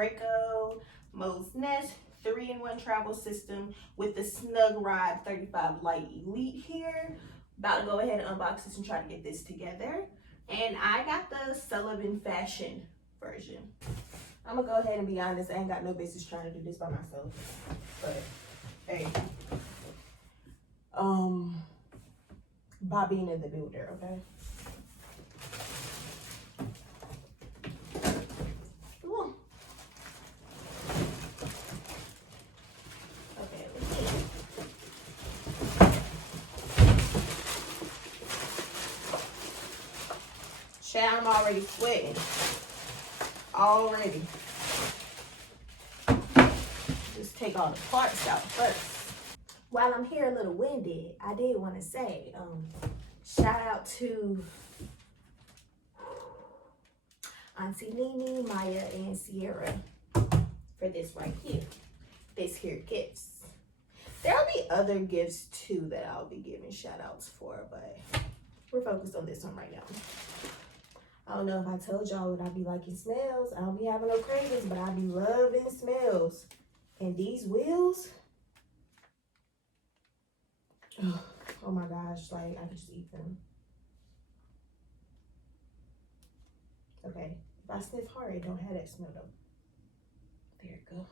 Graco Mo's Nest 3-in-1 travel system with the Snug Ride 35 Light Elite here. About to go ahead and unbox this and try to get this together. And I got the Sullivan Fashion version. I'm gonna go ahead and be honest, I ain't got no business trying to do this by myself. But hey, Bobby in the builder, okay? Ooh. Okay, let's see. Child, I'm already sweating. Already. Just take all the parts out first. While I'm here a little winded, I did want to say, shout out to Auntie Nene, Maya, and Sierra for this right here. This here gifts. There'll be other gifts too that I'll be giving shout outs for, but we're focused on this one right now. I don't know if I told y'all what I be liking smells. I don't be having no cravings, but I be loving smells. And these wheels, oh my gosh, like I could just eat them. Okay, if I sniff hard, it don't have that smell though. There it go.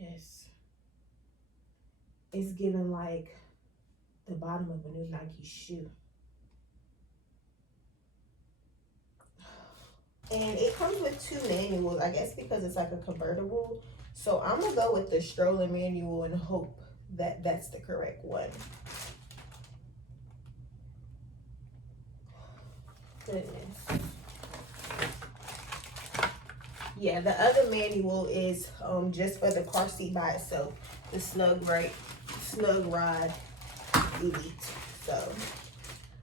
Yes. It's giving like the bottom of a new Nike shoe. And it comes with 2 manuals, I guess because it's like a convertible. So I'm gonna go with the stroller manual and hope that that's the correct one. Goodness. Yeah, the other manual is just for the car seat by itself. The Snug Ride Elite. So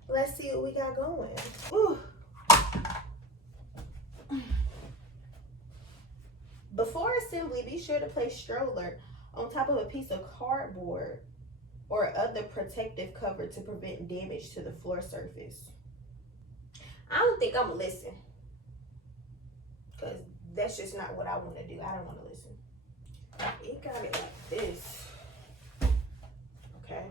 let's see what we got going. Ooh. Before assembly, be sure to place stroller on top of a piece of cardboard or other protective cover to prevent damage to the floor surface. I don't think I'm gonna listen, because that's just not what I want to do. I don't want to listen. It got it like this. Okay.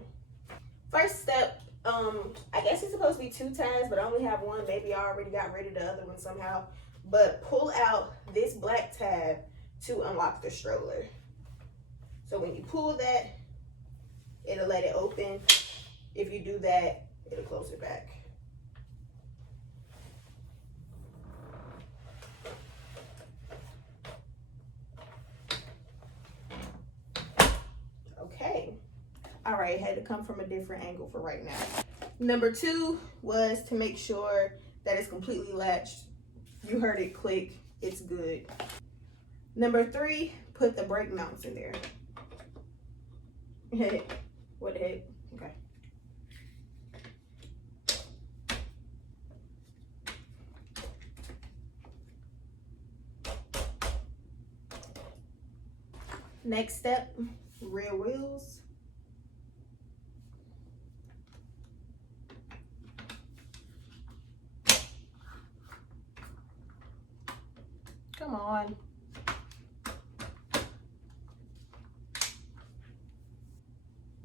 First step, I guess it's supposed to be 2 tabs, but I only have one. Maybe I already got rid of the other one somehow. But pull out this black tab to unlock the stroller. So when you pull that, it'll let it open. If you do that, it'll close it back. Okay. All right, had to come from a different angle for right now. Number 2 was to make sure that it's completely latched. You heard it click, it's good. Number 3, put the brake mounts in there. What the heck? Okay. Next step, rear wheels. Come on.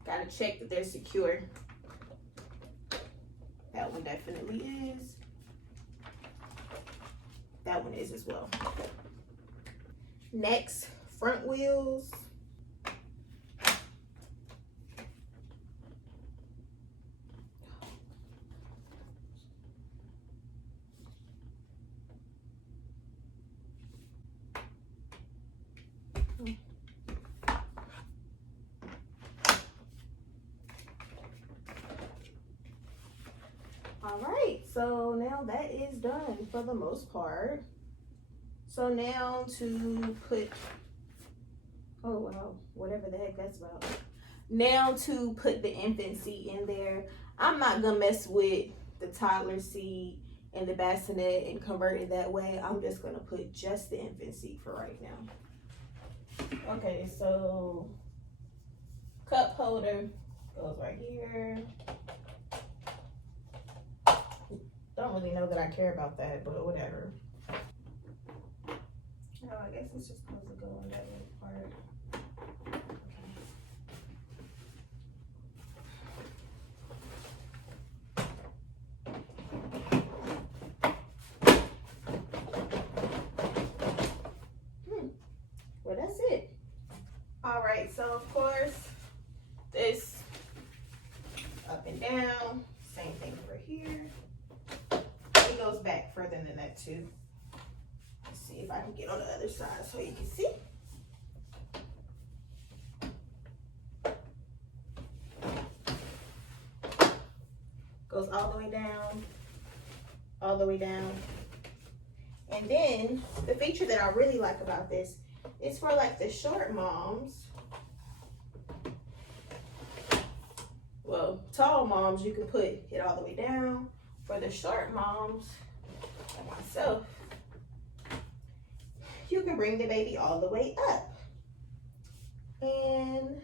Gotta check that they're secure. That one definitely is. That one is as well. Next, front wheels. All right, so now that is done for the most part. So now to put, oh wow, whatever the heck that's about. Now to put the infant seat in there. I'm not gonna mess with the toddler seat and the bassinet and convert it that way. I'm just gonna put just the infant seat for right now. Okay, so cup holder goes right here. Don't really know that I care about that, but whatever. Oh, I guess it's just supposed to go on that little part. Well, that's it. All right, so of course, this up and down, same thing for here. It goes back further than that too. Let's see if I can get on the other side so you can see. Goes all the way down, all the way down. And then the feature that I really like about this is for like the short moms. Well, tall moms, you can put it all the way down. For the short moms, like myself, you can bring the baby all the way up. And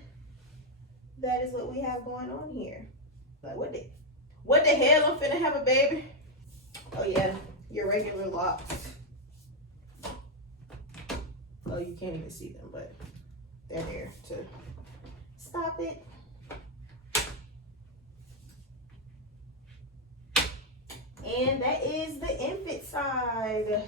that is what we have going on here. Like, what the hell, I'm finna have a baby? Oh yeah, your regular locks. Oh, you can't even see them, but they're there to stop it. And that is the infant side.